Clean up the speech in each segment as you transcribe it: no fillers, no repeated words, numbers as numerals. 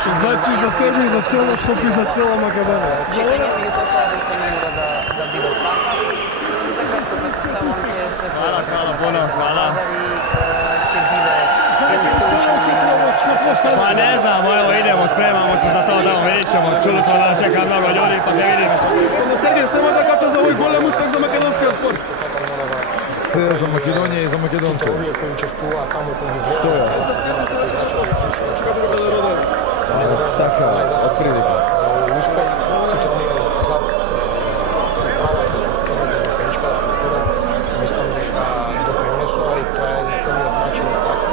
Što znači za tebe i za cijelo Škop i za cijelo Makedonija. Čekanje mi je to sada isto minura da bilo caka. Za kratko pretpostavljam je sve Hvala, puno, hvala. će bile Pa ne znam, evo idemo, spremamo se za to da vidjet ćemo. Čuli smo da čeka mnogo ljudi, pa ne vidimo. Sergej, što ima da kaže za ovaj golem uspeh za makedonski sport? Sve za Makedonije i za Makedonce. Kojim će spula tamo koji je To je. Takav, otprilike. uspeh, se to nije za prava tehnička kultura. Mislim da doprinesu, ali to je jednostavno način tako.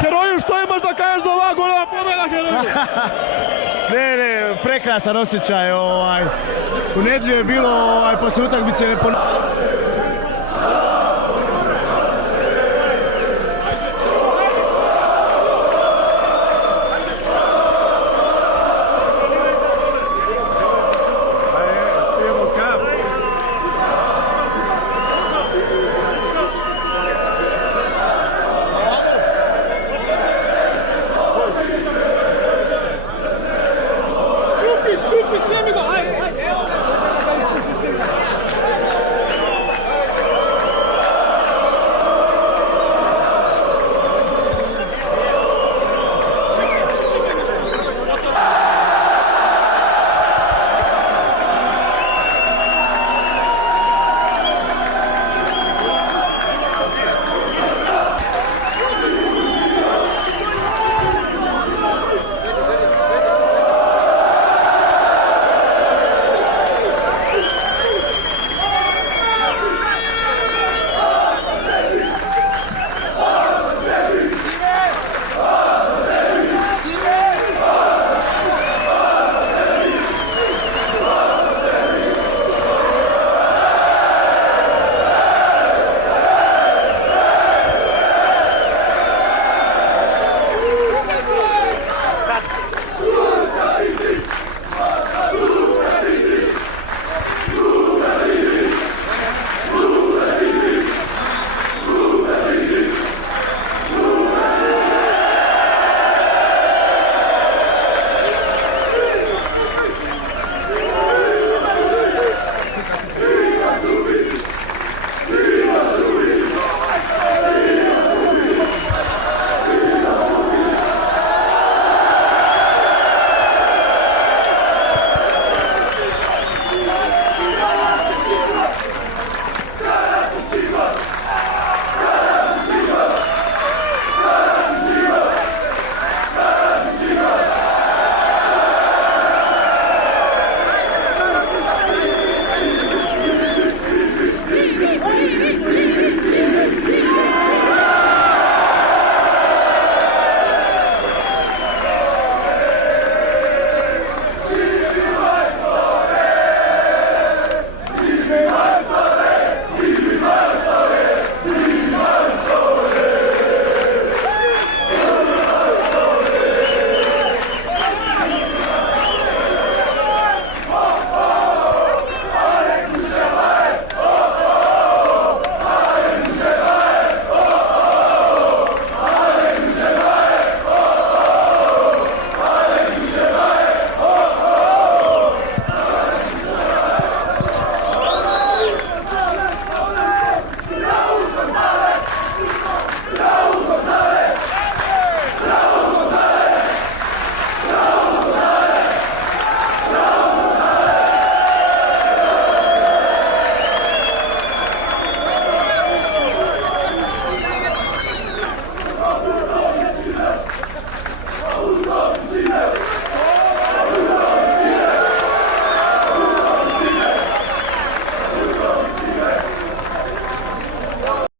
Heroju, što imaš da kažeš za ova golema pobjeda, Heroju? Ne, prekrasan osjećaj. U nedjelju je bilo, poslije utakmice ne